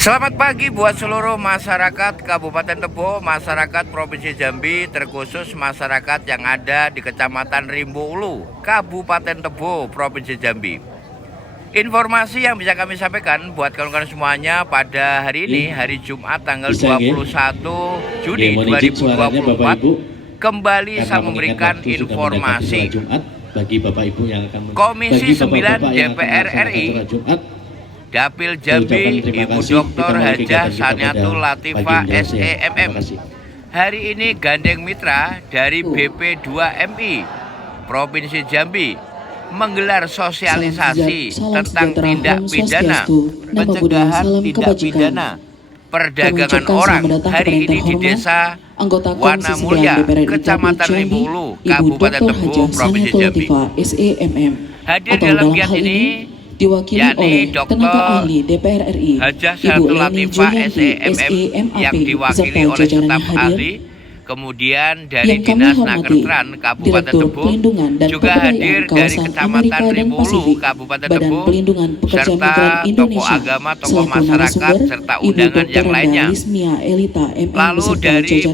Selamat pagi buat seluruh masyarakat Kabupaten Tebo, masyarakat Provinsi Jambi, terkhusus masyarakat yang ada di Kecamatan Rimbo Ulu, Kabupaten Tebo, Provinsi Jambi. Informasi yang bisa kami sampaikan buat kawan-kawan semuanya pada hari ini, hari Jumat tanggal 21 Juni 2024, kembali saya memberikan informasi. Bagi Bapak Ibu yang akan Komisi 9 DPR RI Dapil Jambi, Ibu Dr. Hajah Saniatul Latifah SEMM hari ini gandeng mitra dari BP2MI Provinsi Jambi menggelar sosialisasi tentang tindak pidana, pencegahan tindak pidana perdagangan orang hari ini di Desa Wana Mulya, Kecamatan Rimbo Ulu, Kabupaten Tebo, Provinsi Jambi. Hadir dalam kegiatan ini yakni Dr. DPR RI Hajah Saniatul Latifah SEMM yang diwakili oleh staf ahli, kemudian dari Dinas Nakertran Kabupaten Tebo, juga hadir dari Kecamatan Rimbo Ulu, Kabupaten Tebo, serta tokoh agama, tokoh masyarakat, serta undangan yang lainnya. Lalu dari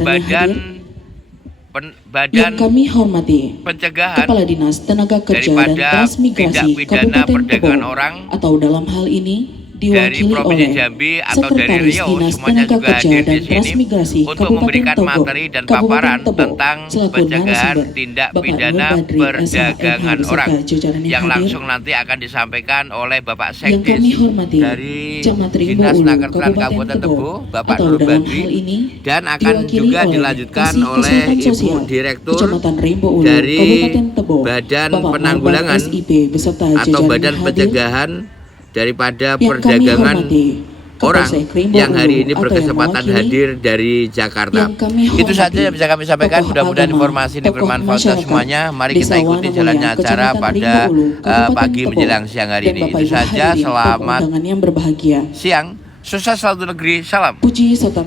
Badan kami hormati Pencegahan Kepala Dinas Tenaga Kerja dan daripada Transmigrasi tindak pidana Kabupaten perdagangan Tebo, orang atau dalam hal ini dari diwakili Provinsi oleh Jambi atau dari Sekretaris Riau, Dinas semuanya Tenaga juga Kerja hadir dan di sini Transmigrasi untuk Kabupaten memberikan Tebo, materi dan Kabupaten paparan Tebo, tentang selaku pencegahan narasumber tindak Bapak pidana Nur Badri, perdagangan SHMH, orang beserta jajaran yang hadir. langsung nanti akan disampaikan oleh Bapak Yang kami Sekdes hormati dari Camat Rimbo Dinas Ulu, Nakertran Kabupaten Kabupaten Tebo, Tebo, Bapak atau Nur dalam Badri, hal ini dan akan diwakili juga oleh dilanjutkan Kasih oleh Kesehatan Ibu Sosial Direktur Kecamatan Rimbo Ulu, dari Kabupaten Tebo, Badan Bapak Penanggulangan Marbar SIP, beserta atau jajaran Badan hadir. Pencegahan daripada Yang kami perdagangan hormati orang Kapolsek Rimbo yang hari Ulu ini atau berkesempatan yang mewakili, hadir dari Jakarta. yang kami Itu saja hormati yang bisa kami sampaikan. tokoh Mudah-mudahan agama, informasi ini tokoh bermanfaat untuk masyarakat, semuanya. Mari Desa kita ikuti Wana jalannya Mulya, acara Kecamatan pada Rimbo Ulu, Kabupaten pagi Tebo, menjelang siang hari dan ini. Bapak Itu Ibu saja. hadirin, tamu Selamat undangan yang berbahagia. siang, sukses selalu negeri. Salam. Puji serta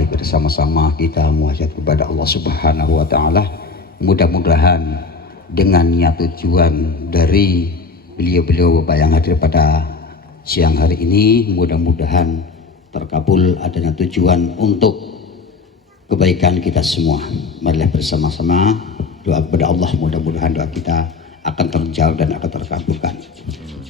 mari bersama-sama kita munajat kepada Allah Subhanahu wa taala. Mudah-mudahan dengan niat tujuan dari beliau-beliau Bapak yang hadir pada siang hari ini, mudah-mudahan terkabul adanya tujuan untuk kebaikan kita semua. Marilah bersama-sama doa kepada Allah, mudah-mudahan doa kita akan terjawab dan akan terkabulkan.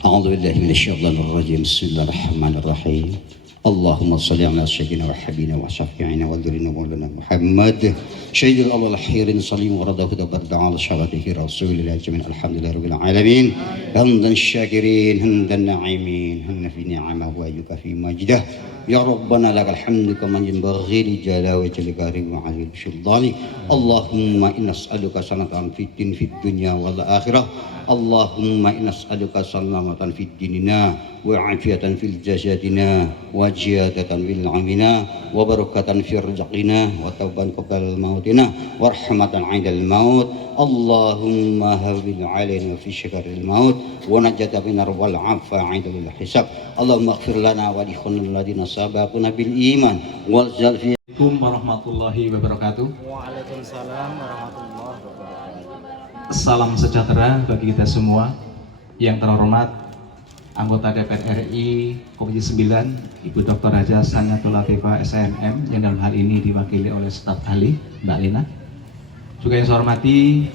A'udzubillahi minasyaitonirrajim. Bismillahirrahmanirrahim. Allahumma shalli ala sayyidina wa habibina wa syafi'ina wa dzurrina maulana Muhammad syahidul awwal akhirin salim wa radahu tabarda ala syaratihi rasulillah jamin alhamdulillahi rabbil alamin hamdan syakirin hamdan na'imin hamdan fi ni'amah wa yukafi majdah ya rabbana lakal hamdu kama yanbaghi li jalali wajhika wa 'azimi sultani. Allahumma inna nas'aluka sanatan fid din fid dunya wal akhirah. Allahumma inna nas'aluka salamatan fid dinina wa 'afiyatan fil jasadina wa ziyadatan fil 'amina wa barakatan fi rizqina wa tauban qabla mautina wa rahmatan 'indal maut. Allahumma hawwin 'alaina fi syakril maut wa najata minar wal 'afa 'indal hisab. Allahumma ighfir lana wa li ikhwanina alladziina sabaquna bil iman wal zal fi. Assalamualaikum warahmatullahi wabarakatuh. Waalaikumsalam warahmatullahi wabarakatuh. Salam sejahtera bagi kita semua. Yang terhormat anggota DPR RI Komisi 9 Ibu Dr. Haja Saniatul Latifah SNM yang dalam hal ini diwakili oleh staf ahli Mbak Lina. Juga yang saya hormati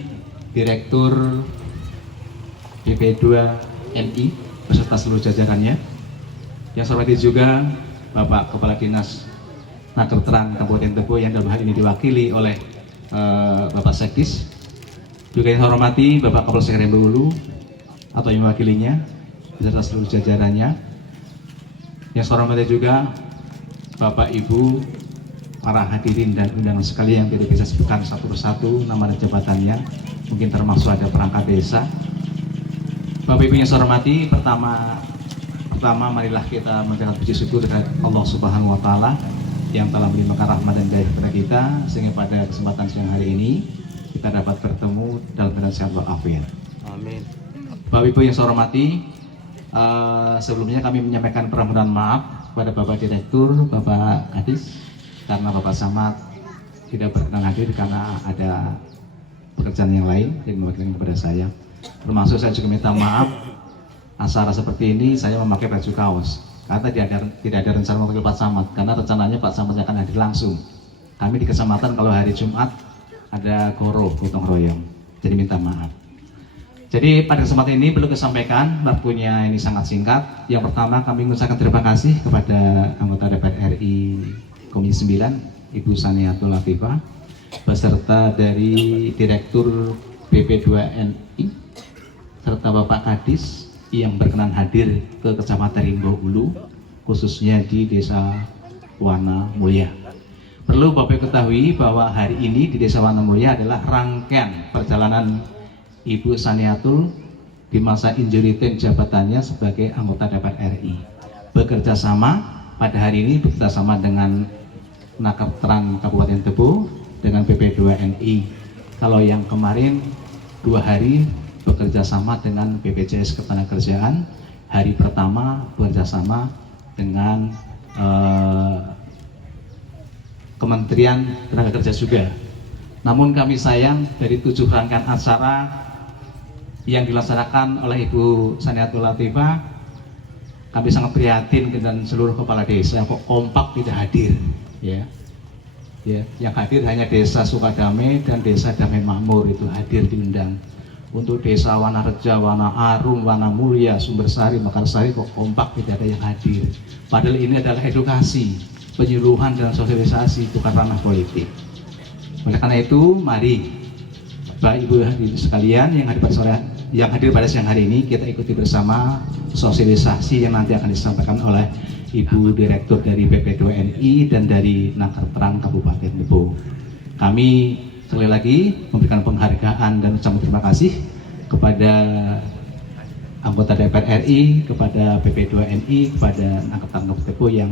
Direktur BP2NI beserta seluruh jajarannya. Yang saya hormati juga Bapak Kepala Dinas Nakerteran Kabupaten Tebo yang dalam hal ini diwakili oleh Bapak Sekdis. Juga yang saya hormati Bapak Kapolsek Rembo Hulu atau yang mewakilinya beserta seluruh jajarannya. Yang saya hormati juga Bapak Ibu para hadirin dan undangan sekalian yang tidak bisa sebutkan satu persatu nama dan jabatannya, mungkin termasuk ada perangkat desa. Bapak Ibu yang saya hormati, pertama marilah kita mengucapkan puji syukur kepada Allah Subhanahu wa taala yang telah melimpahkan rahmat dan hidayah kepada kita sehingga pada kesempatan siang hari ini kita dapat bertemu dalam keadaan sehat walafiat. Amin. Bapak Ibu yang saya hormati, sebelumnya kami menyampaikan permohonan maaf kepada Bapak Direktur, Bapak Kadis, karena Bapak Samad tidak berkenan hadir karena ada pekerjaan yang lain yang mewakilkan kepada saya. Termasuk saya juga minta maaf acara seperti ini saya memakai baju kaos karena tidak ada rencana memanggil Pak Samad, karena rencananya Pak Samad akan hadir langsung. Kami di kecamatan kalau hari Jumat ada goro gotong royong, jadi minta maaf. Jadi pada kesempatan ini perlu disampaikan, waktunya ini sangat singkat. Yang pertama kami mengucapkan terima kasih kepada anggota DPR RI Komisi 9 Ibu Saniatul Latifah beserta dari Direktur BP2NI serta Bapak Kadis yang berkenan hadir ke Kecamatan Rimbo Hulu, khususnya di Desa Wana Mulya. Perlu Bapak ketahui bahwa hari ini di Desa Wana Mulya adalah rangkaian perjalanan Ibu Saniatul di masa injury time jabatannya sebagai anggota DPR RI. Bekerja sama pada hari ini bekerja sama dengan Nakerteran Kabupaten Tebo dengan BP2NI. Kalau yang kemarin 2 hari bekerja sama dengan BPJS Ketenagakerjaan, hari pertama bekerja sama dengan Kementerian Tenaga Kerja juga. Namun kami sayang dari 7 rangkaian acara yang dilaksanakan oleh Ibu Saniatul Latifah, kami sangat prihatin dengan seluruh kepala desa kok kompak tidak hadir. Yang hadir hanya Desa Sukadamai dan Desa Damai Makmur itu hadir diundang. Untuk Desa Wanareja, Wana Arum, Wana Mulya, Sumbersari, Mekarsari kok kompak tidak ada yang hadir. Padahal ini adalah edukasi, penyuluhan dan sosialisasi, bukan ranah politik. Oleh karena itu, mari Bapak Ibu hadirin sekalian yang hadir pada siang hari ini kita ikuti bersama sosialisasi yang nanti akan disampaikan oleh Ibu Direktur dari BP2NI dan dari Nakerteran Kabupaten Tebo. Kami sekali lagi memberikan penghargaan dan ucapan terima kasih kepada anggota DPR RI, kepada BP2NI, kepada Nakerteran Kabupaten Tebo yang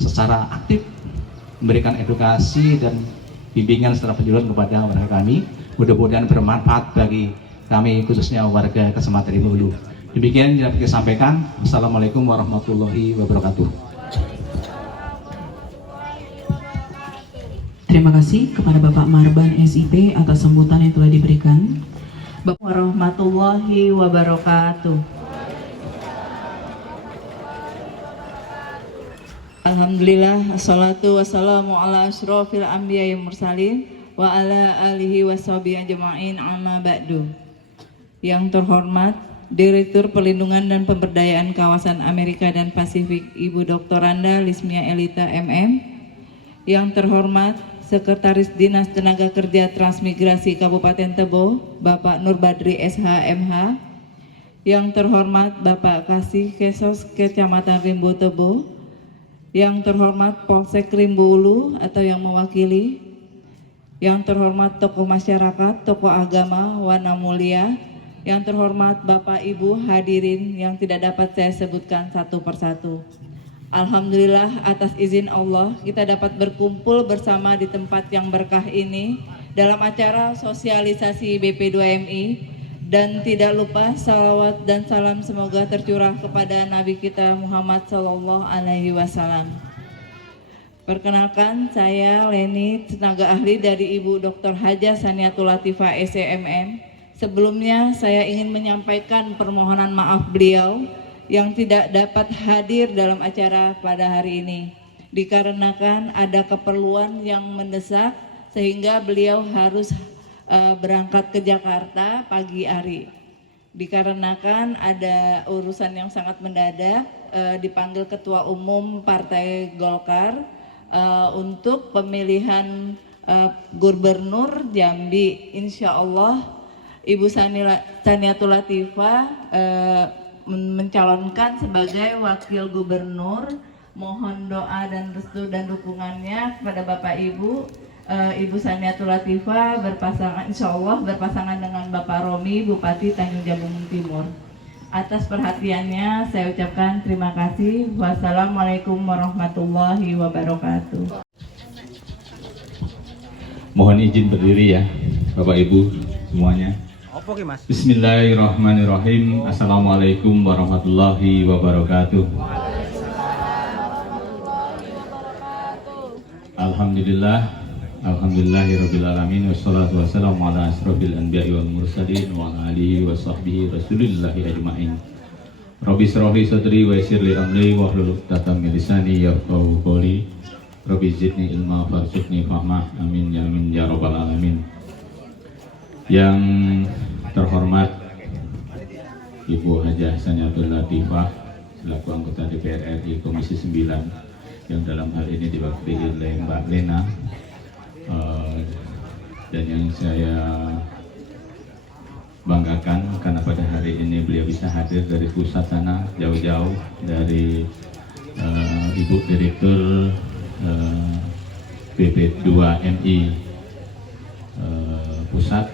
secara aktif memberikan edukasi dan bimbingan secara penyuluhan kepada warga kami. Mudah-mudahan bermanfaat bagi kami khususnya warga Kecamatan Rimbo Hulu. Demikian yang dapat saya sampaikan. Wassalamualaikum warahmatullahi wabarakatuh. Terima kasih kepada Bapak Marban SIP atas sambutan yang telah diberikan. Warahmatullahi wabarakatuh. Alhamdulillah, assalatu wassalamu ala asyrafil anbiya'i mursalin wa ala alihi washabihi ajma'in amma ba'du. Yang terhormat Direktur Perlindungan dan Pemberdayaan Kawasan Amerika dan Pasifik Ibu Dr. Randa Lismia Elita MM. Yang terhormat Sekretaris Dinas Tenaga Kerja Transmigrasi Kabupaten Tebo, Bapak Nur Badri SH MH. Yang terhormat Bapak Kasih Kesos Kecamatan Rimbo Tebo. Yang terhormat Polsek Rimbo Ulu atau yang mewakili. Yang terhormat tokoh masyarakat, tokoh agama, wana mulia. Yang terhormat Bapak Ibu hadirin yang tidak dapat saya sebutkan satu persatu. Alhamdulillah atas izin Allah kita dapat berkumpul bersama di tempat yang berkah ini dalam acara sosialisasi BP2MI, dan tidak lupa salawat dan salam semoga tercurah kepada Nabi kita Muhammad Sallallahu Alaihi Wasallam. Perkenalkan, saya Leni, tenaga ahli dari Ibu Dr. Hajah Saniatul Latifah SCMM. Sebelumnya saya ingin menyampaikan permohonan maaf beliau yang tidak dapat hadir dalam acara pada hari ini dikarenakan ada keperluan yang mendesak sehingga beliau harus berangkat ke Jakarta pagi hari. Dikarenakan ada urusan yang sangat mendadak, dipanggil Ketua Umum Partai Golkar untuk pemilihan Gubernur Jambi. Insya Allah Ibu Saniatul Latifah mencalonkan sebagai wakil gubernur. Mohon doa dan restu dan dukungannya kepada Bapak Ibu. Ibu Saniatul Latifah berpasangan, insya Allah berpasangan dengan Bapak Romi, Bupati Tanjung Jabung Timur. Atas perhatiannya saya ucapkan terima kasih. Wassalamualaikum warahmatullahi wabarakatuh. Mohon izin berdiri ya, Bapak Ibu semuanya. Oke Mas. Bismillahirrahmanirrahim. Assalamualaikum warahmatullahi wabarakatuh. Alhamdulillah, alhamdulillahirabbil alamin, wassalatu wassalamu ala asrofil anbiya'i wal mursalin wa ala alihi wa sahbihi rasulillahi ajma'in. Rabbi shrah li sadri wa yassir li amri wahlul 'uqdatam min lisani yafqahu qawli. Rabbi zidni ilma warzuqni fahma. Amin ya rabbal alamin. Yang terhormat Ibu Hajah Saniatul Latifah selaku anggota DPR RI Komisi 9 yang dalam hal ini diwakili oleh Mbak Lena, dan yang saya banggakan karena pada hari ini beliau bisa hadir dari pusat sana jauh-jauh dari Ibu Direktur BP2MI pusat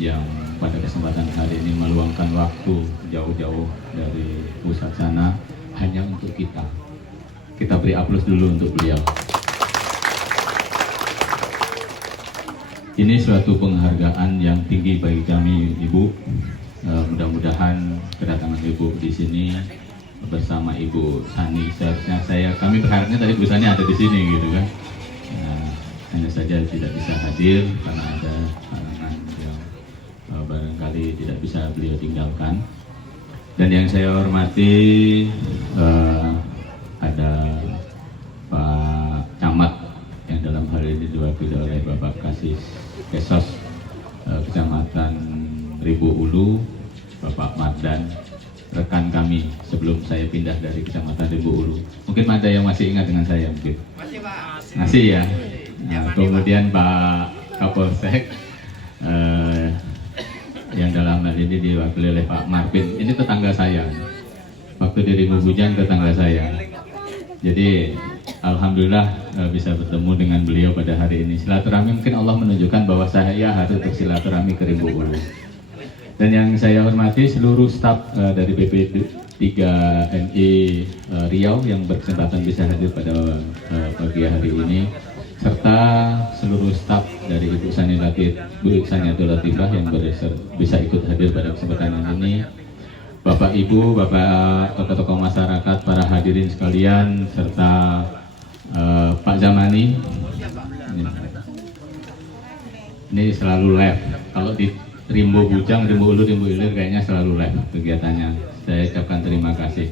yang pada kesempatan hari ini meluangkan waktu jauh-jauh dari pusat sana hanya untuk kita. Kita beri aplaus dulu untuk beliau. Ini suatu penghargaan yang tinggi bagi kami, Ibu. Mudah-mudahan kedatangan Ibu di sini bersama Ibu Sani, seharusnya kami berharapnya tadi Ibu Sani ada di sini gitu kan. Hanya saja tidak bisa hadir karena ada halangan yang barangkali tidak bisa beliau tinggalkan. Dan yang saya hormati ada Pak Camat yang dalam hal ini diwakili oleh Bapak Kasih Kesos Kecamatan Rimbo Ulu, Bapak Mardan, rekan kami sebelum saya pindah dari Kecamatan Rimbo Ulu. Mungkin ada yang masih ingat dengan saya mungkin. Masih ya. Nah, kemudian Pak Kapolsek yang dalam hal ini diwakili oleh Pak Marvin. Ini tetangga saya. Waktu di Rimbo Bujang tetangga saya. Jadi alhamdulillah bisa bertemu dengan beliau pada hari ini. Silaturahmi, mungkin Allah menunjukkan bahwa saya harus bersilaturahmi ke Rimbo Ulu. Dan yang saya hormati seluruh staf dari BP3MI Riau yang berkesempatan bisa hadir pada pagi hari ini, serta seluruh staf dari Ibu Saniatul Latifah yang bisa ikut hadir pada kesempatan ini. Bapak Ibu, Bapak tokoh-tokoh masyarakat, para hadirin sekalian, serta Pak Zamani, ini selalu live. Kalau di Rimbo Bujang, Rimbo Ulu, Rimbo Ilir kayaknya selalu live kegiatannya. Saya ucapkan terima kasih.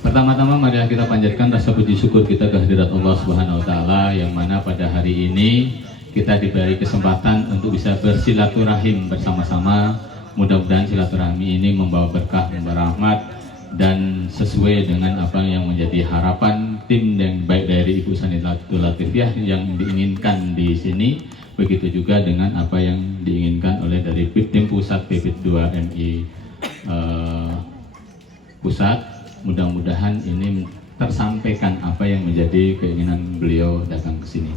Pertama-tama marilah kita panjatkan rasa puji syukur kita kehadirat Allah Subhanahu wa taala yang mana pada hari ini kita diberi kesempatan untuk bisa bersilaturahim bersama-sama. Mudah-mudahan silaturahmi ini membawa berkah, membawa rahmat dan sesuai dengan apa yang menjadi harapan tim yang baik dari Ibu Sanilatul Latifiyah yang diinginkan di sini, begitu juga dengan apa yang diinginkan oleh dari tim pusat PP2 MI pusat. Mudah-mudahan ini tersampaikan apa yang menjadi keinginan beliau datang ke sini.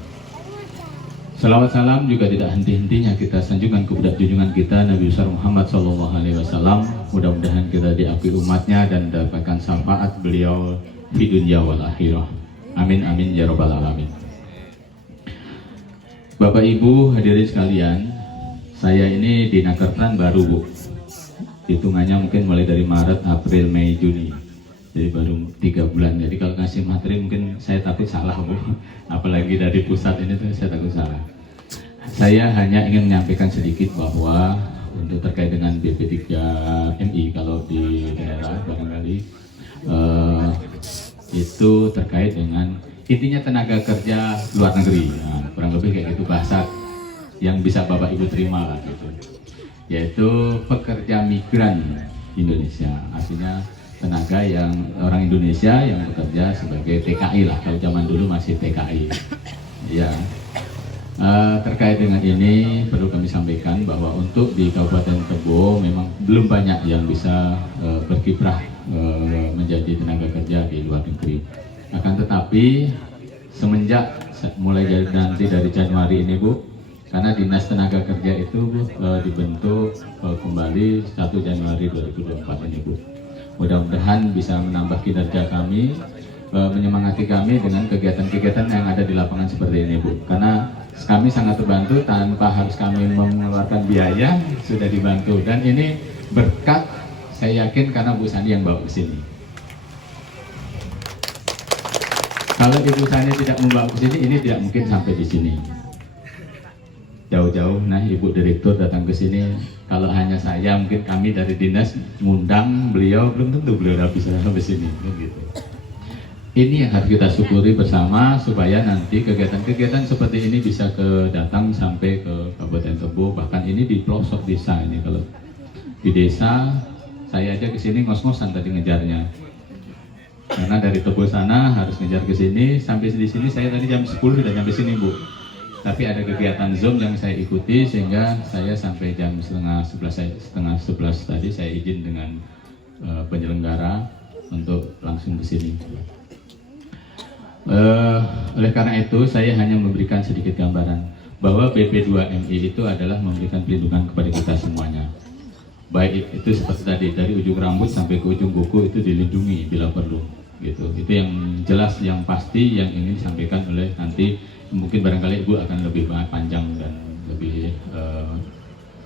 Salawat salam juga tidak henti-hentinya kita sanjungkan kepada junjungan kita Nabi besar Muhammad SAW. Mudah-mudahan kita diakui umatnya dan dapatkan syafaat beliau di dunia wal akhirah. Amin amin ya rabbal alamin. Bapak Ibu hadirin sekalian, saya ini di Nakertan baru Bu. Hitungannya mungkin mulai dari Maret, April, Mei, Juni. Jadi baru 3 bulan. Jadi kalau ngasih materi mungkin saya takut salah Bu. Apalagi dari pusat ini tuh saya takut salah. Saya hanya ingin menyampaikan sedikit bahwa untuk terkait dengan BP3MI kalau di daerah barangkali itu terkait dengan intinya tenaga kerja luar negeri. Nah, kurang lebih kayak gitu bahasa yang bisa Bapak Ibu terima lah gitu. Yaitu pekerja migran Indonesia. Artinya tenaga yang orang Indonesia yang bekerja sebagai TKI lah, kalau zaman dulu masih TKI. Ya, terkait dengan ini perlu kami sampaikan bahwa untuk di Kabupaten Tebo memang belum banyak yang bisa berkiprah menjadi tenaga kerja di luar negeri. Akan tetapi semenjak mulai nanti dari Januari ini Bu, karena Dinas Tenaga Kerja itu dibentuk kembali 1 Januari 2024 ini Bu. Mudah-mudahan bisa menambah kinerja kami, menyemangati kami dengan kegiatan-kegiatan yang ada di lapangan seperti ini Bu. Karena kami sangat terbantu tanpa harus kami mengeluarkan biaya, sudah dibantu. Dan ini berkat saya yakin karena Bu Sani yang bawa ke sini. Kalau Ibu Sani tidak membawa ke sini, ini tidak mungkin sampai di sini. Jauh-jauh, nah Ibu Direktur datang ke sini. Kalau hanya saya, mungkin kami dari dinas ngundang beliau, belum tentu beliau udah bisa sampai sini. Gitu. Ini yang harus kita syukuri bersama supaya nanti kegiatan-kegiatan seperti ini bisa datang sampai ke Kabupaten Tebo. Bahkan ini di pelosok desa ini. Kalau di desa, saya aja ke sini ngos-ngosan tadi ngejarnya. Karena dari Tebo sana harus ngejar ke sini, sampai di sini saya tadi jam 10 sudah sampai sini Bu. Tapi ada kegiatan Zoom yang saya ikuti sehingga saya sampai jam setengah 11 tadi saya izin dengan penyelenggara untuk langsung ke sini. Oleh karena itu saya hanya memberikan sedikit gambaran bahwa BP2MI itu adalah memberikan perlindungan kepada kita semuanya. Baik itu seperti tadi dari ujung rambut sampai ke ujung kuku itu dilindungi bila perlu. Gitu. Itu yang jelas, yang pasti yang ingin disampaikan oleh nanti. Mungkin barangkali Ibu akan lebih panjang dan lebih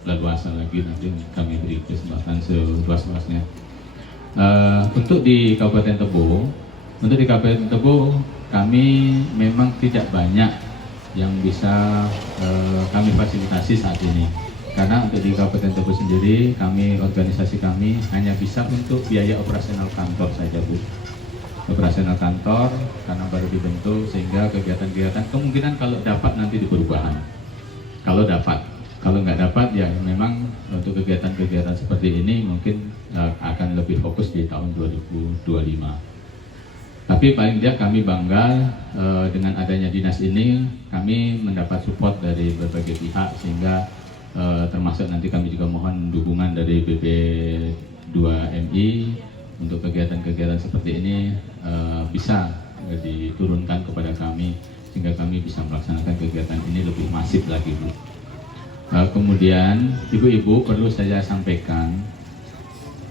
leluasa lagi, nanti kami beri kesempatan seluas-luasnya. Untuk di Kabupaten Tebo, kami memang tidak banyak yang bisa kami fasilitasi saat ini. Karena untuk di Kabupaten Tebo sendiri, organisasi kami hanya bisa untuk biaya operasional kantor saja Bu. Operasional kantor karena baru dibentuk sehingga kegiatan-kegiatan kemungkinan kalau dapat nanti di perubahan. Kalau dapat, kalau nggak dapat ya memang untuk kegiatan-kegiatan seperti ini mungkin akan lebih fokus di tahun 2025. Tapi paling tidak kami bangga dengan adanya dinas ini, kami mendapat support dari berbagai pihak sehingga termasuk nanti kami juga mohon dukungan dari BP2MI untuk kegiatan-kegiatan seperti ini bisa diturunkan kepada kami sehingga kami bisa melaksanakan kegiatan ini lebih masif lagi Bu. Kemudian ibu-ibu perlu saya sampaikan,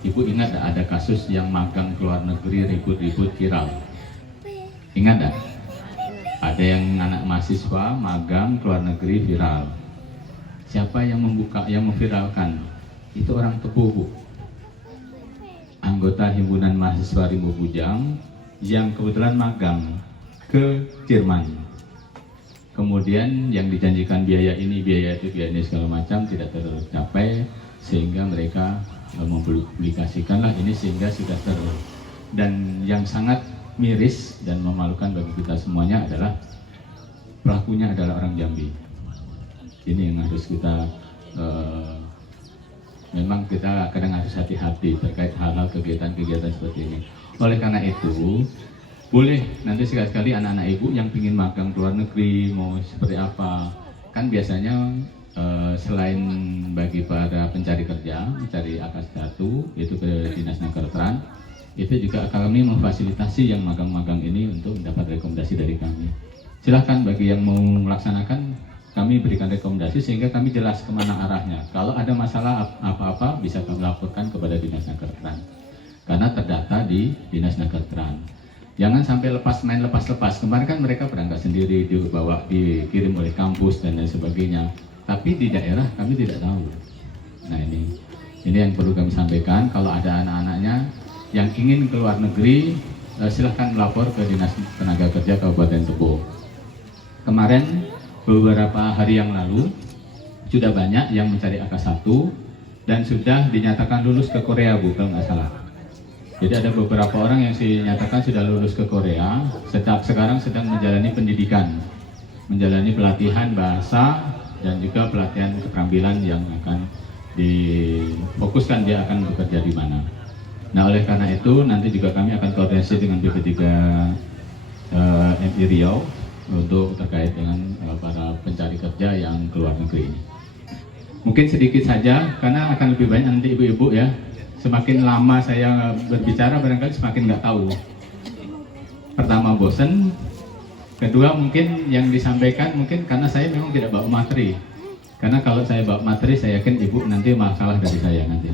Ibu ingat ada kasus yang magang ke luar negeri ribut-ribut viral? Ingat tak? Ada yang anak mahasiswa magang ke luar negeri viral. Siapa yang memviralkan? Itu orang Tebo Bu. Anggota Himpunan Mahasiswa Rimbo Bujang yang kebetulan magang ke Jerman. Kemudian kemudian yang dijanjikan biaya ini segala macam tidak tercapai, sehingga mereka mempublikasikanlah ini sehingga sudah dan yang sangat miris dan memalukan bagi kita semuanya adalah pelakunya adalah orang Jambi. Ini yang harus kita memang kita kadang harus hati-hati terkait hal-hal kegiatan-kegiatan seperti ini. Oleh karena itu, boleh nanti sekali-sekali anak-anak ibu yang ingin magang ke luar negeri mau seperti apa, kan biasanya selain bagi para pencari kerja, mencari AK1 yaitu ke Dinas Nakertran, itu juga kami memfasilitasi yang magang-magang ini untuk mendapat rekomendasi dari kami. Silahkan bagi yang mau melaksanakan, kami berikan rekomendasi sehingga kami jelas kemana arahnya. Kalau ada masalah apa-apa bisa kami laporkan kepada Dinas Nakertran, karena terdata di Dinas Nakertran. Jangan sampai main lepas-lepas. Kemarin kan mereka berangkat sendiri, dikirim oleh kampus dan lain sebagainya. Tapi di daerah kami tidak tahu. Nah ini yang perlu kami sampaikan. Kalau ada anak-anaknya yang ingin ke luar negeri, silahkan melapor ke Dinas Tenaga Kerja Kabupaten Tebo. Kemarin beberapa hari yang lalu sudah banyak yang mencari AK1 dan sudah dinyatakan lulus ke Korea, Bu, kalau nggak salah. Jadi ada beberapa orang yang dinyatakan sudah lulus ke Korea, sekarang sedang menjalani pendidikan, menjalani pelatihan bahasa dan juga pelatihan keterampilan yang akan difokuskan dia akan bekerja di mana. Nah, oleh karena itu nanti juga kami akan koordinasi dengan BP3 MI Riau untuk terkait dengan para pencari kerja yang keluar negeri ini. Mungkin sedikit saja karena akan lebih banyak nanti ibu-ibu ya. Semakin lama saya berbicara barangkali semakin nggak tahu. Pertama bosen, kedua mungkin yang disampaikan mungkin karena saya memang tidak bawa materi. Karena kalau saya bawa materi saya yakin ibu nanti masalah dari saya nanti.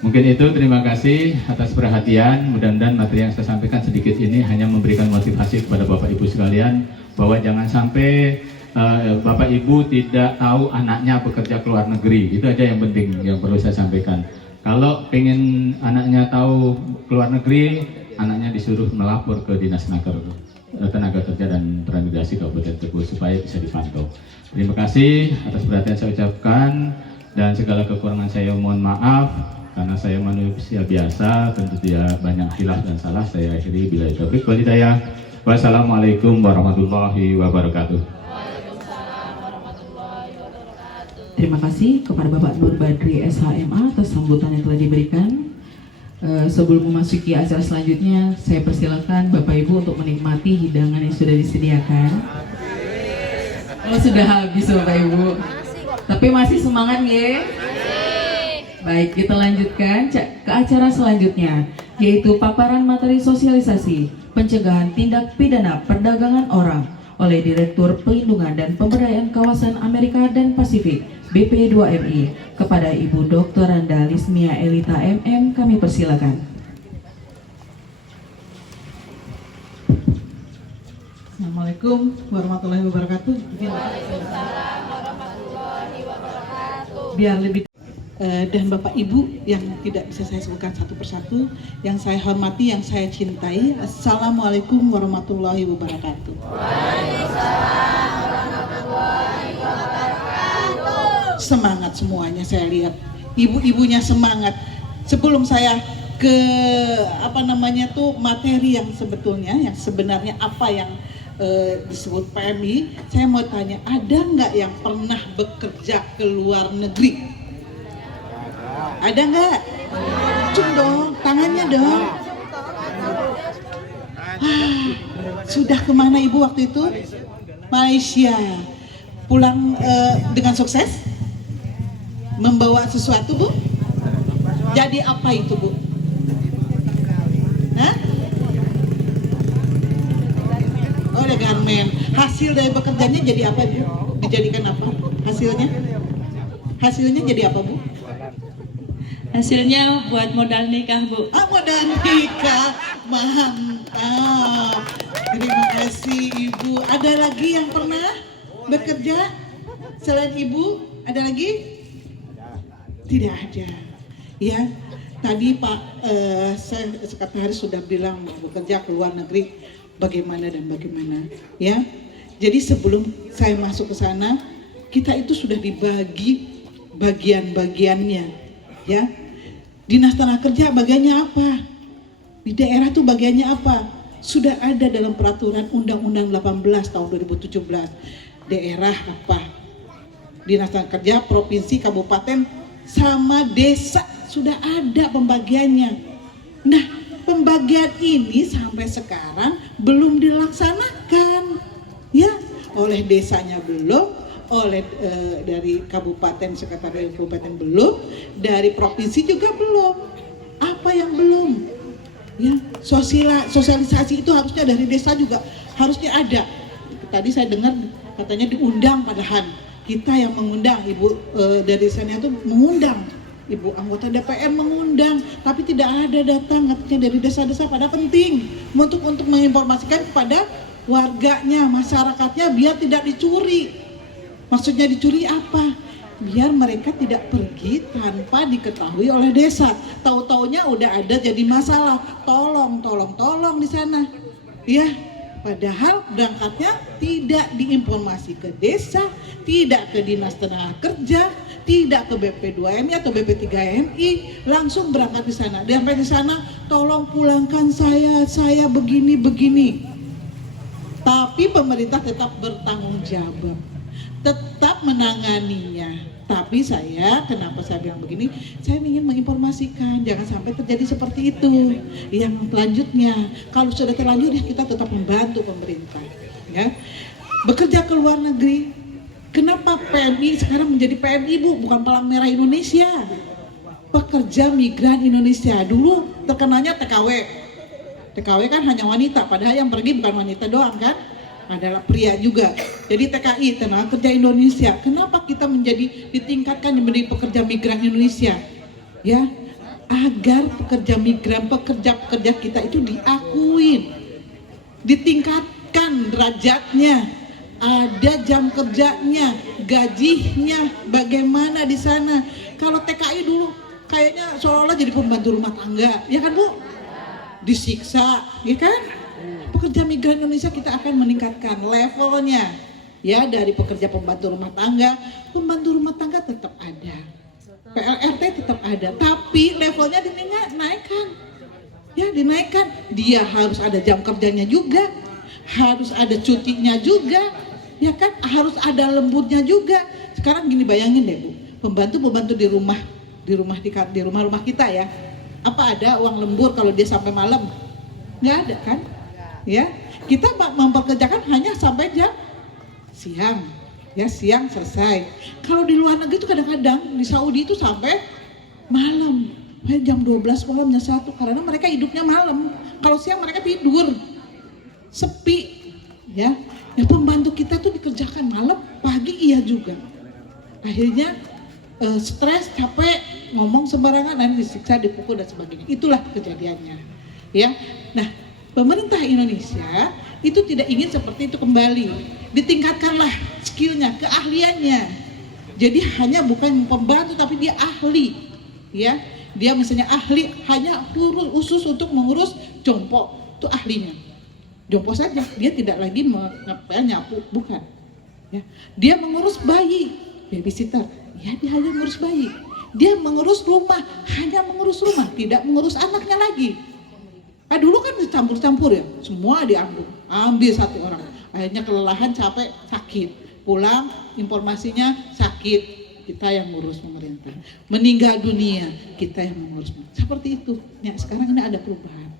Mungkin itu, terima kasih atas perhatian. Mudah-mudahan materi yang saya sampaikan sedikit ini hanya memberikan motivasi kepada Bapak Ibu sekalian bahwa jangan sampai Bapak Ibu tidak tahu anaknya bekerja ke luar negeri. Itu aja yang penting yang perlu saya sampaikan. Kalau pengen anaknya tahu keluar negeri, anaknya disuruh melapor ke Dinas Tenaga Kerja dan Transmigrasi Kabupaten Tebo supaya bisa dipantau. Terima kasih atas perhatian saya ucapkan dan segala kekurangan saya mohon maaf karena saya manusia biasa, tentu tidak banyak khilaf dan salah. Saya akhiri billahi taufiq wal hidayah. Wassalamualaikum warahmatullahi wabarakatuh. Terima kasih kepada Bapak Nur Badri SHMA atas sambutan yang telah diberikan. Sebelum memasuki acara selanjutnya, saya persilakan Bapak Ibu untuk menikmati hidangan yang sudah disediakan. Oh, sudah habis Bapak Ibu. Tapi masih semangat ya? Baik, kita lanjutkan ke acara selanjutnya, yaitu paparan materi sosialisasi pencegahan tindak pidana perdagangan orang oleh Direktur Pelindungan dan Pemberdayaan Kawasan Amerika dan Pasifik BP2MI kepada Ibu Dr. Randa Lismia Elita MM. Kami persilakan. Assalamualaikum warahmatullahi wabarakatuh. Biar lebih dan Bapak Ibu yang tidak bisa saya sebutkan satu persatu, yang saya hormati, yang saya cintai. Assalamualaikum warahmatullahi wabarakatuh. Semangat semuanya, saya lihat ibu-ibunya semangat. Sebelum saya ke materi yang sebetulnya, yang sebenarnya apa yang disebut PMI, saya mau tanya, ada nggak yang pernah bekerja ke luar negeri? Ada nggak? Cuk dong, tangannya dong. Sudah kemana ibu waktu itu? Malaysia. Pulang dengan sukses? Membawa sesuatu, Bu? Jadi apa itu, Bu? Hah? Oh, ada garmen. Hasil dari bekerjanya jadi apa, Bu? Dijadikan apa? Hasilnya? Hasilnya jadi apa, Bu? Hasilnya buat modal nikah, Bu. Ah, modal nikah. Mantap. Terima kasih, Ibu. Ada lagi yang pernah bekerja selain Ibu? Ada lagi? Tidak ada. Ya, tadi Pak Sekretaris sudah bilang bekerja ke luar negeri bagaimana dan bagaimana. Ya, Jadi sebelum saya masuk ke sana, kita itu sudah dibagi bagian-bagiannya, ya. Dinas Tenaga Kerja bagiannya apa? Di daerah tuh bagiannya apa? Sudah ada dalam peraturan Undang-Undang 18 tahun 2017. Daerah apa? Dinas Tenaga Kerja, provinsi, kabupaten, sama desa sudah ada pembagiannya. Nah, pembagian ini sampai sekarang belum dilaksanakan, ya, oleh desanya belum, oleh dari kabupaten, sekretariat kabupaten belum, dari provinsi juga belum. Apa yang belum? Ya, sosialisasi itu harusnya dari desa juga harusnya ada. Tadi saya dengar katanya diundang, padahal kita yang mengundang, ibu dari sana itu mengundang, ibu anggota DPR mengundang, tapi tidak ada datang katanya dari desa-desa. Pada penting untuk menginformasikan kepada warganya, masyarakatnya, biar tidak dicuri. Maksudnya dicuri apa? Biar mereka tidak pergi tanpa diketahui oleh desa. Tahu-taunya udah ada jadi masalah. Tolong di sana. Ya, padahal berangkatnya tidak diinformasi ke desa, tidak ke Dinas Tenaga Kerja, tidak ke BP2MI atau BP3MI, langsung berangkat di sana. Sampai di sana, tolong pulangkan saya begini. Tapi pemerintah tetap bertanggung jawab, tetap menanganinya. Tapi kenapa saya bilang begini? Saya ingin menginformasikan, jangan sampai terjadi seperti itu. Yang selanjutnya, kalau sudah terlanjur, ya kita tetap membantu pemerintah. Ya, bekerja ke luar negeri. Kenapa PMI sekarang menjadi PMI, Bu? Bukan Palang Merah Indonesia. Pekerja Migran Indonesia. Dulu terkenalnya TKW. TKW kan hanya wanita, padahal yang pergi bukan wanita doang kan? Adalah pria juga. Jadi TKI, Tenaga Kerja Indonesia. Kenapa kita ditingkatkan menjadi pekerja migran Indonesia? Ya, agar pekerja migran, pekerja kita itu diakuin, ditingkatkan derajatnya, ada jam kerjanya, gajinya, bagaimana di sana. Kalau TKI dulu kayaknya seolah-olah jadi pembantu rumah tangga, ya kan Bu? Disiksa, ya kan? Pekerja migran Indonesia kita akan meningkatkan levelnya, ya, dari pekerja pembantu rumah tangga tetap ada, PLRT tetap ada, tapi levelnya dinaikkan, ya, dinaikkan. Dia harus ada jam kerjanya juga, harus ada cutinya juga, ya kan, harus ada lemburnya juga. Sekarang gini, bayangin deh Bu, pembantu di rumah kita, ya, apa ada uang lembur kalau dia sampai malam? Nggak ada kan? Ya, kita mempekerjakan hanya sampai jam siang, ya, siang selesai. Kalau di luar negeri itu kadang-kadang di Saudi itu sampai malam, jam 12 malam, jam 1, karena mereka hidupnya malam. Kalau siang mereka tidur, sepi, ya. Ya, pembantu kita tuh dikerjakan malam, pagi iya juga. Akhirnya stres, capek, ngomong sembarangan, nanti disiksa, dipukul dan sebagainya. Itulah kejadiannya, ya. Nah, pemerintah Indonesia itu tidak ingin seperti itu kembali. Ditingkatkanlah skillnya, keahliannya. Jadi hanya bukan pembantu tapi dia ahli, ya. Dia misalnya ahli hanya khusus untuk mengurus jompo, itu ahlinya. Jompo saja, dia tidak lagi nyapu, bukan. Ya. Dia mengurus bayi, babysitter, ya, dia hanya mengurus bayi. Dia mengurus rumah, hanya mengurus rumah, tidak mengurus anaknya lagi. Nah, dulu kan dicampur-campur, ya, semua ambil satu orang. Akhirnya kelelahan, capek, sakit, pulang informasinya sakit, kita yang ngurus pemerintah. Meninggal dunia, kita yang mengurus. Seperti itu. Ya, sekarang ini ada perubahan.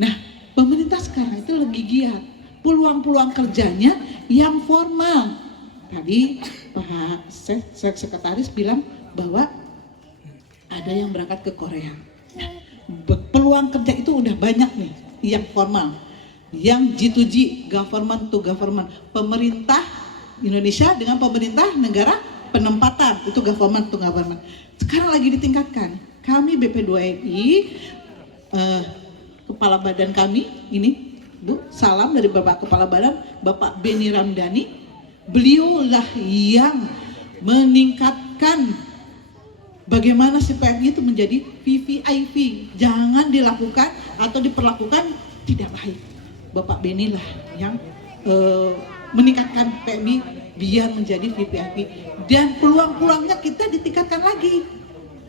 Nah, pemerintah sekarang itu lebih giat. Peluang-peluang kerjanya yang formal. Tadi Pak Sekretaris bilang bahwa ada yang berangkat ke Korea. Nah, peluang kerja itu udah banyak nih, yang formal, yang G2G, government to government, pemerintah Indonesia dengan pemerintah negara penempatan, itu government to government. Sekarang lagi ditingkatkan. Kami BP2MI, kepala badan kami ini, Bu, salam dari Bapak Kepala Badan, Bapak Beni Ramdhani, beliaulah yang meningkatkan bagaimana si PMI itu menjadi VVIP, jangan dilakukan atau diperlakukan tidak baik. Bapak Beni lah yang meningkatkan PMI biar menjadi VVIP, dan peluang-peluangnya kita ditingkatkan lagi.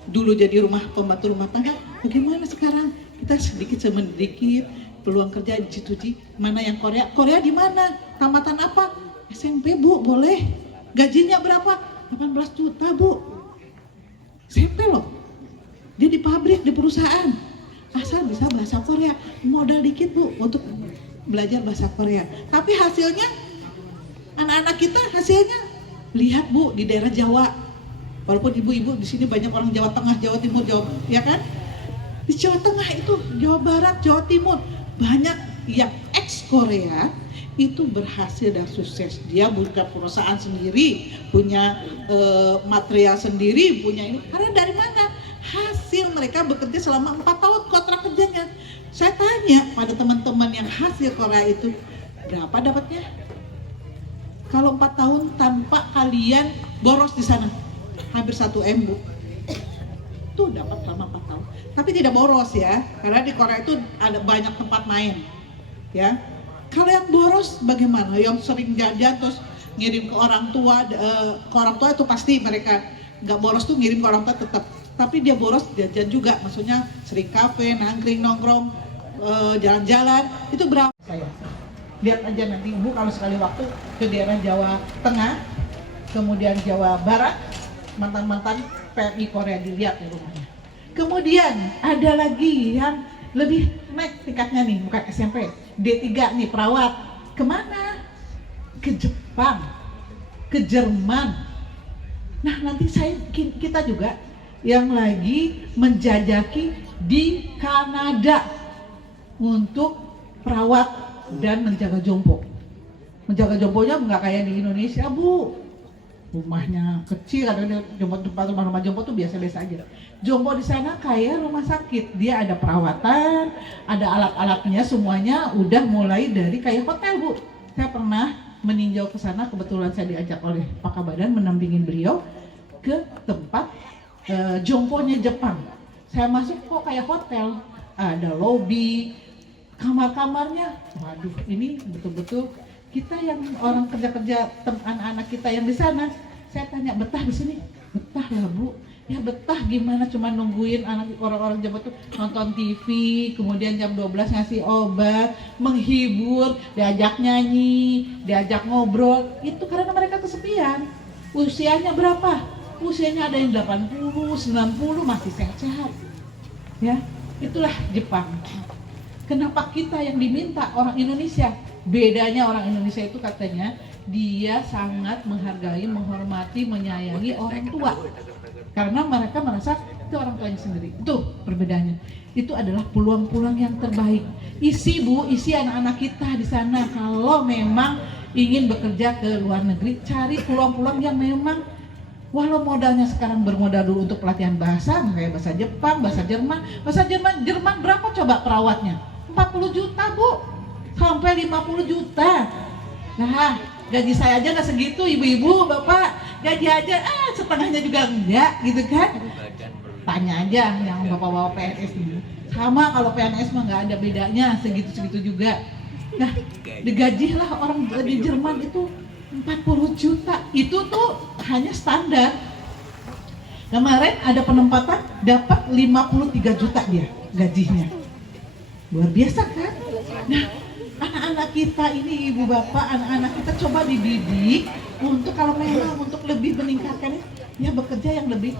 Dulu jadi pembantu rumah tangga, bagaimana sekarang kita sedikit sedikit peluang kerja dicuci. Mana yang Korea di mana, tamatan apa, SMP Bu boleh, gajinya berapa, 18 juta Bu, SMP loh, dia di pabrik, di perusahaan, asal bisa bahasa Korea, modal dikit Bu untuk belajar bahasa Korea. Tapi hasilnya anak-anak kita hasilnya lihat Bu di daerah Jawa. Walaupun ibu-ibu di sini banyak orang Jawa Tengah, Jawa Timur, ya kan? Di Jawa Tengah itu, Jawa Barat, Jawa Timur banyak yang ex Korea itu berhasil dan sukses. Dia buka perusahaan sendiri, punya material sendiri, punya ini. Karena dari mana? Hasil mereka bekerja selama 4 tahun kontrak kerjanya. Saya tanya pada teman-teman yang hasil Korea itu, berapa dapatnya? Kalau 4 tahun tanpa kalian boros di sana, hampir 1 M Bu. Tuh dapat selama 4 tahun. Tapi tidak boros ya, karena di Korea itu ada banyak tempat main. Ya. Kalau yang boros bagaimana? Yang sering jajan terus ngirim ke orang tua, itu pasti mereka nggak boros tuh ngirim ke orang tua tetap. Tapi dia boros jajan juga, maksudnya sering kafe, nangkring, nongkrong, jalan-jalan, itu berapa saya? Lihat aja nanti Ibu kalau sekali waktu ke daerah Jawa Tengah, kemudian Jawa Barat, mantan-mantan PMI Korea dilihat di rumahnya. Kemudian ada lagi yang lebih naik tingkatnya nih, bukan SMP, D3 nih, perawat. Kemana? Ke Jepang, ke Jerman. Nah nanti kita juga yang lagi menjajaki di Kanada untuk perawat dan menjaga jompo. Menjaga jomponya nggak kayak di Indonesia Bu, rumahnya kecil, ada rumah jompo tuh biasa-biasa aja. Jompo di sana kayak rumah sakit, dia ada perawatan, ada alat-alatnya, semuanya udah mulai dari kayak hotel Bu. Saya pernah meninjau ke sana, kebetulan saya diajak oleh Pak Kabadan menampingin beliau ke tempat jomponya Jepang. Saya masuk kok kayak hotel, ada lobby, kamar-kamarnya. Waduh, ini betul-betul kita yang orang kerja-kerja, anak-anak kita yang di sana. Saya tanya, betah di sini? Betah lah Bu. Ya betah gimana, cuma nungguin orang-orang Jawa tuh nonton TV, kemudian jam 12 ngasih obat, menghibur, diajak nyanyi, diajak ngobrol. Itu karena mereka kesepian. Usianya berapa? Usianya ada yang 80, 90 masih sehat-sehat. Ya, itulah Jepang. Kenapa kita yang diminta orang Indonesia? Bedanya orang Indonesia itu katanya dia sangat menghargai, menghormati, menyayangi orang tua. Karena mereka merasa itu orang tuanya sendiri. Itu perbedaannya. Itu adalah peluang-peluang yang terbaik. Isi Bu, isi anak-anak kita di sana. Kalau memang ingin bekerja ke luar negeri, cari peluang-peluang yang memang walau modalnya sekarang bermodal dulu untuk pelatihan bahasa, kayak bahasa Jepang, bahasa Jerman. Bahasa Jerman berapa coba perawatnya? 40 juta Bu, sampai 50 juta. Nah, gaji saya aja nggak segitu, ibu-ibu, bapak. Gaji aja setengahnya juga enggak, gitu kan? Tanya aja yang bapak-bapak PNS ini. Sama kalau PNS mah nggak ada bedanya, segitu-segitu juga. Nah, digajilah orang di Jerman itu 40 juta. Itu tuh hanya standar. Kemarin ada penempatan dapat 53 juta dia gajinya. Luar biasa kan? Nah, anak-anak kita ini, ibu bapak, anak-anak kita coba dididik untuk kalau memang untuk lebih meningkatkan ya bekerja yang lebih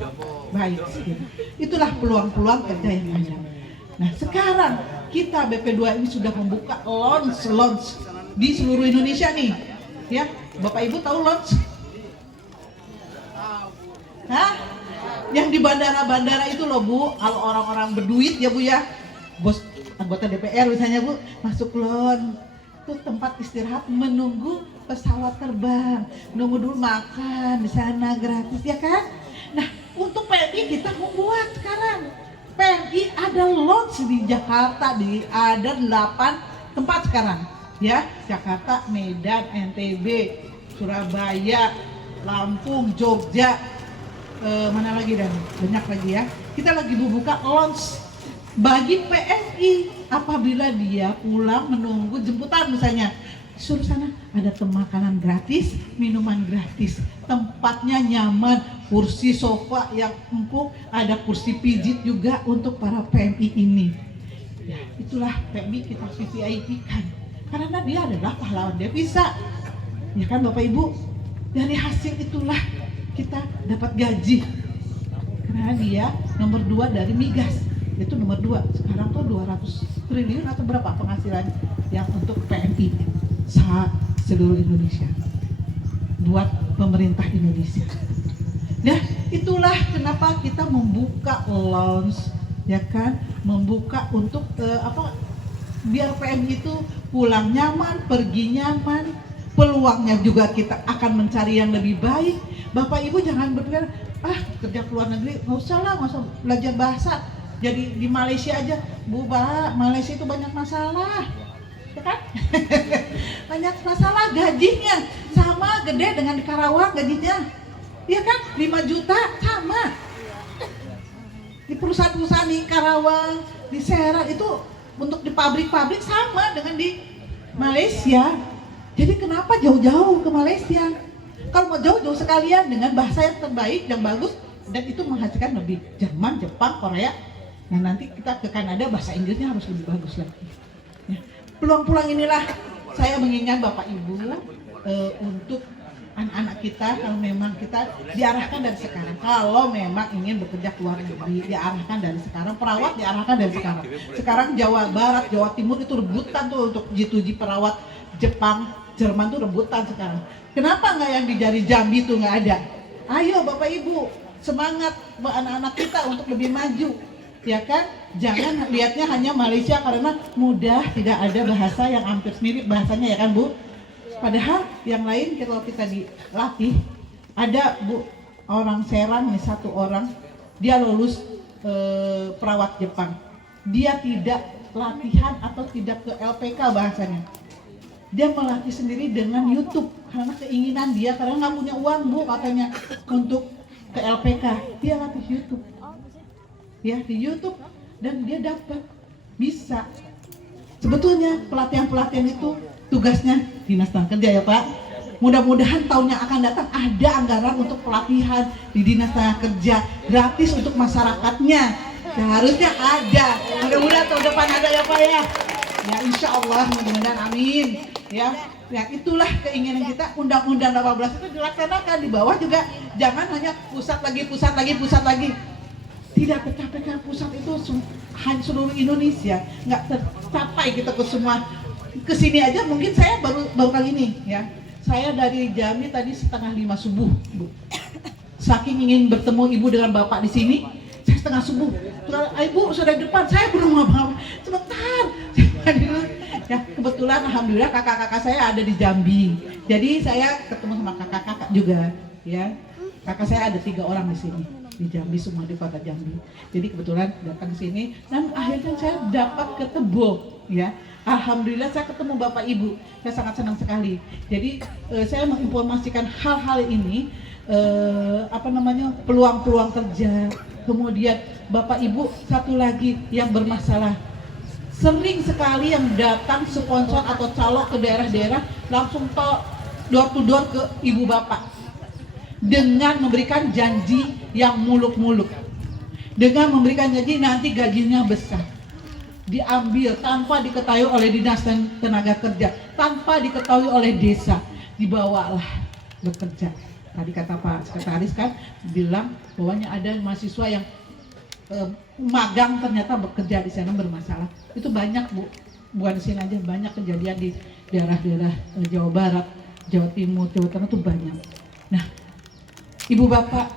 baik. Gitu. Itulah peluang-peluang kerja yang ada. Nah sekarang kita BP2 ini sudah membuka launch di seluruh Indonesia nih. Ya, bapak ibu tahu launch? Hah? Yang di bandara-bandara itu loh Bu, kalau orang-orang berduit ya Bu ya, bos anggota DPR misalnya Bu, masuk launch, itu tempat istirahat menunggu pesawat terbang, nunggu dulu makan di sana gratis ya kan? Nah untuk PMI kita membuat sekarang, PMI ada launch di Jakarta, ada 8 tempat sekarang ya, Jakarta, Medan, NTB, Surabaya, Lampung, Jogja, mana lagi dan banyak lagi ya. Kita lagi membuka launch bagi PMI apabila dia pulang menunggu jemputan misalnya, Suruh sana, ada makanan gratis, minuman gratis, tempatnya nyaman, kursi sofa yang empuk, ada kursi pijit juga untuk para PMI ini. Ya, itulah PMI kita VIP-kan, karena dia adalah pahlawan devisa. Ya kan Bapak Ibu, dari hasil itulah kita dapat gaji, karena dia nomor 2 dari migas, itu nomor 2. Sekarang tuh 200 triliun atau berapa penghasilan yang untuk PMI seluruh Indonesia, buat pemerintah Indonesia. Nah, itulah kenapa kita membuka lounge, ya kan, membuka untuk biar PMI itu pulang nyaman, pergi nyaman, peluangnya juga kita akan mencari yang lebih baik. Bapak Ibu jangan berpikir, kerja ke luar negeri, nggak usah belajar bahasa, jadi di Malaysia aja. Bu, Malaysia itu banyak masalah, ya kan? Banyak masalah, gajinya sama gede dengan di Karawang gajinya, ya kan? 5 juta sama. Di perusahaan-perusahaan di Karawang, di Serang itu untuk di pabrik-pabrik sama dengan di Malaysia. Jadi kenapa jauh-jauh ke Malaysia? Kalau mau jauh-jauh sekalian dengan bahasa yang terbaik, yang bagus, dan itu menghasilkan lebih Jerman, Jepang, Korea. Nah nanti kita ke Kanada, bahasa Inggrisnya harus lebih bagus lagi. Ya. Peluang-peluang inilah saya mengingat Bapak Ibu untuk anak-anak kita, kalau memang kita diarahkan dari sekarang, kalau memang ingin bekerja ke luar negeri, diarahkan dari sekarang, perawat diarahkan dari sekarang. Sekarang Jawa Barat, Jawa Timur itu rebutan tuh untuk G2G perawat, Jepang, Jerman tuh rebutan sekarang. Kenapa nggak yang di jari Jambi tuh nggak ada? Ayo Bapak Ibu, semangat anak-anak kita untuk lebih maju, ya kan? Jangan lihatnya hanya Malaysia karena mudah, tidak ada bahasa yang hampir mirip bahasanya, ya kan Bu? Padahal yang lain kalau kita dilatih, ada Bu orang Serang nih, 1 orang dia lulus perawat Jepang, dia tidak latihan atau tidak ke LPK bahasanya, dia melatih sendiri dengan YouTube karena keinginan dia, karena nggak punya uang Bu katanya untuk ke LPK, dia latih YouTube, ya di YouTube, dan dia dapat bisa. Sebetulnya pelatihan-pelatihan itu tugasnya Dinas Tenaga Kerja ya Pak. Mudah-mudahan tahun yang akan datang ada anggaran untuk pelatihan di Dinas Tenaga Kerja gratis untuk masyarakatnya. Ya, harusnya ada. Mudah-mudahan tahun depan ada ya Pak ya. Ya insya Allah, mudah-mudahan amin. Ya itulah keinginan kita. Undang-Undang 18 itu dilaksanakan, di bawah juga jangan hanya pusat lagi. Tidak tercapai pusat itu hanya seluruh Indonesia, nggak tercapai kita ke semua. Kesini aja mungkin saya baru kali ini ya. Saya dari Jambi tadi 4:30 subuh, Bu. Saking ingin bertemu Ibu dengan Bapak di sini, saya 4:30 subuh. Ibu sudah di depan, saya belum apa-apa. Sebentar. Ya, kebetulan alhamdulillah kakak-kakak saya ada di Jambi. Jadi saya ketemu sama kakak-kakak juga, ya. Kakak saya ada 3 orang di sini di Jambi, semua di kota Jambi. Jadi kebetulan datang ke sini dan akhirnya saya dapat ketemu, ya. Alhamdulillah saya ketemu Bapak Ibu, saya sangat senang sekali. Jadi saya menginformasikan hal-hal ini, peluang-peluang kerja. Kemudian Bapak Ibu, satu lagi yang bermasalah, sering sekali yang datang sponsor atau calok ke daerah-daerah langsung door to door ke Ibu Bapak dengan memberikan janji yang muluk-muluk, dengan memberikan janji nanti gajinya besar, diambil tanpa diketahui oleh Dinas Tenaga Kerja, tanpa diketahui oleh desa, dibawalah bekerja. Tadi kata Pak Sekretaris kan bilang bahwanya ada mahasiswa yang magang ternyata bekerja di sana bermasalah. Itu banyak Bu, bukan di sini aja, banyak kejadian di daerah-daerah Jawa Barat, Jawa Timur, Jawa Tengah itu banyak. Nah, Ibu Bapak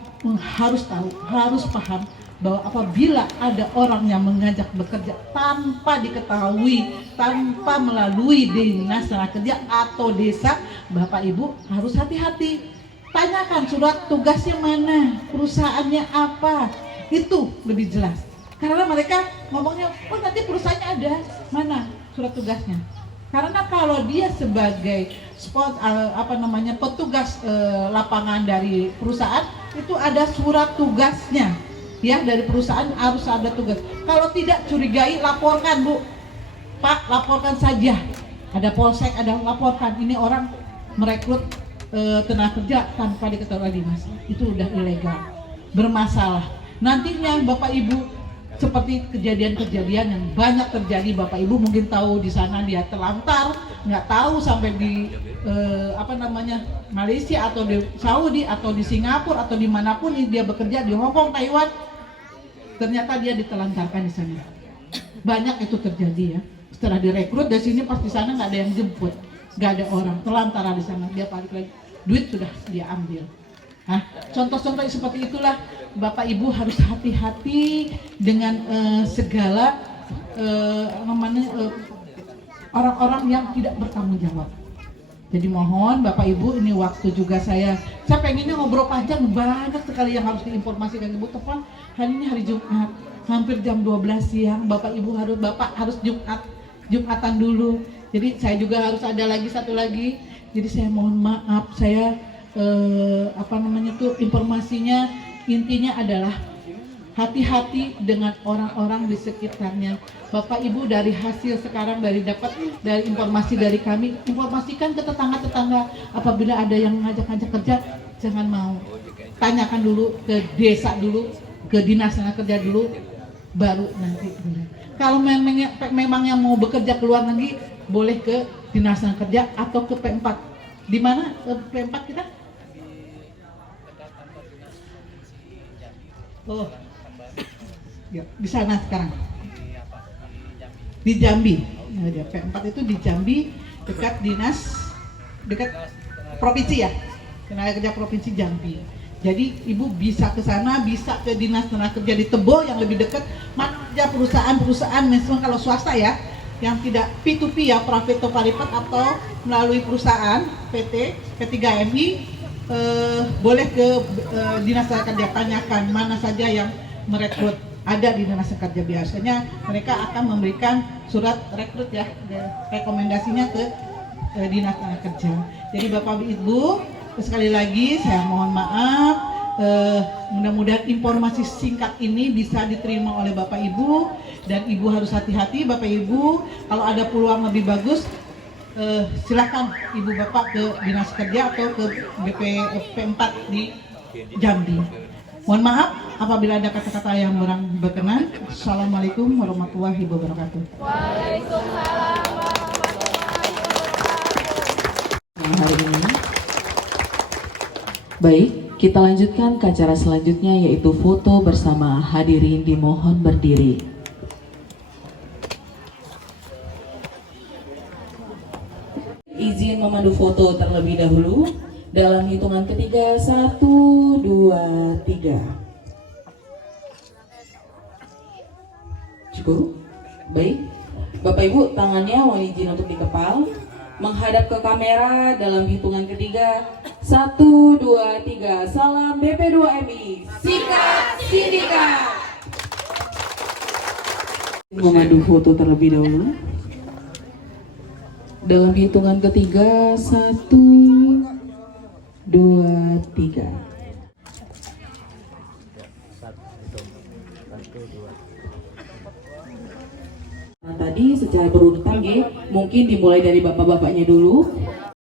harus tahu, harus paham bahwa apabila ada orang yang mengajak bekerja tanpa diketahui, tanpa melalui Dinas Tenaga Kerja atau desa, Bapak Ibu harus hati-hati. Tanyakan surat tugasnya mana, perusahaannya apa, itu lebih jelas. Karena mereka ngomongnya, oh nanti perusahaannya ada, mana surat tugasnya. Karena kalau dia sebagai petugas lapangan dari perusahaan, itu ada surat tugasnya. Ya, dari perusahaan harus ada tugas. Kalau tidak curigai, laporkan Bu. Pak, laporkan saja. ada polsek, ada laporkan ini orang merekrut tenaga kerja tanpa diketahui dinas, itu udah ilegal, bermasalah. Nantinya Bapak Ibu seperti kejadian-kejadian yang banyak terjadi, Bapak Ibu mungkin tahu di sana dia terlantar, nggak tahu sampai di Malaysia atau di Saudi atau di Singapura atau dimanapun dia bekerja, di Hong Kong, Taiwan, ternyata dia ditelantarkan di sana. Banyak itu terjadi ya. Setelah direkrut dari sini pas di sana nggak ada yang jemput, nggak ada orang, telantaran di sana, dia balik lagi, duit sudah dia ambil. Nah, contoh-contoh seperti itulah Bapak Ibu harus hati-hati dengan segala orang-orang yang tidak bertanggung jawab. Jadi mohon Bapak Ibu, ini waktu juga saya pengennya ngobrol panjang, banyak sekali yang harus diinformasikan. Ibu telepon hari ini hari Jumat, hampir jam 12 siang, Bapak harus Jumatan dulu. Jadi saya juga harus ada lagi satu lagi. Jadi saya mohon maaf, saya informasinya intinya adalah hati-hati dengan orang-orang di sekitarnya. Bapak Ibu dari hasil sekarang dari informasi dari kami, informasikan ke tetangga-tetangga apabila ada yang ngajak-ngajak kerja, jangan mau. Tanyakan dulu ke desa dulu, ke dinas tenaga kerja dulu, baru nanti. Kalau memang yang mau bekerja ke luar negeri, boleh ke dinas tenaga kerja atau ke P4. Di mana P4 kita? Oh, ya, di sana sekarang. Di Jambi. Nah, P4 itu di Jambi, dekat provinsi ya, tenaga kerja provinsi Jambi. Jadi Ibu bisa ke sana, bisa ke dinas tenaga kerja di Tebo yang lebih dekat. Mana aja perusahaan memang kalau swasta ya, yang tidak P2P ya, private to paripat atau melalui perusahaan PT, P3MI. Boleh ke dinas tenaga kerja, tanyakan mana saja yang merekrut, ada di dinas tenaga kerja. Biasanya mereka akan memberikan surat rekrut ya, rekomendasinya ke dinas tenaga kerja. Jadi Bapak Ibu, sekali lagi saya mohon maaf, mudah-mudahan informasi singkat ini bisa diterima oleh Bapak Ibu, dan Ibu harus hati-hati. Bapak Ibu, kalau ada peluang lebih bagus, silakan Ibu Bapak ke dinas kerja atau ke P4 di Jambi. Mohon maaf apabila ada kata-kata yang kurang berkenan. Assalamualaikum warahmatullahi wabarakatuh. Waalaikumsalam warahmatullahi wabarakatuh. Baik, kita lanjutkan ke acara selanjutnya, yaitu foto bersama. Hadirin dimohon berdiri. Izin memandu foto terlebih dahulu dalam hitungan ketiga, 1, 2, 3. Cukup? Baik, Bapak Ibu tangannya mohon izin untuk dikepal, menghadap ke kamera dalam hitungan ketiga, 1, 2, 3. Salam BP2MI, sikat sindikat. Memandu foto terlebih dahulu dalam hitungan ketiga, 1, 2, 3. Nah, tadi secara berurutan mungkin dimulai dari bapak-bapaknya dulu.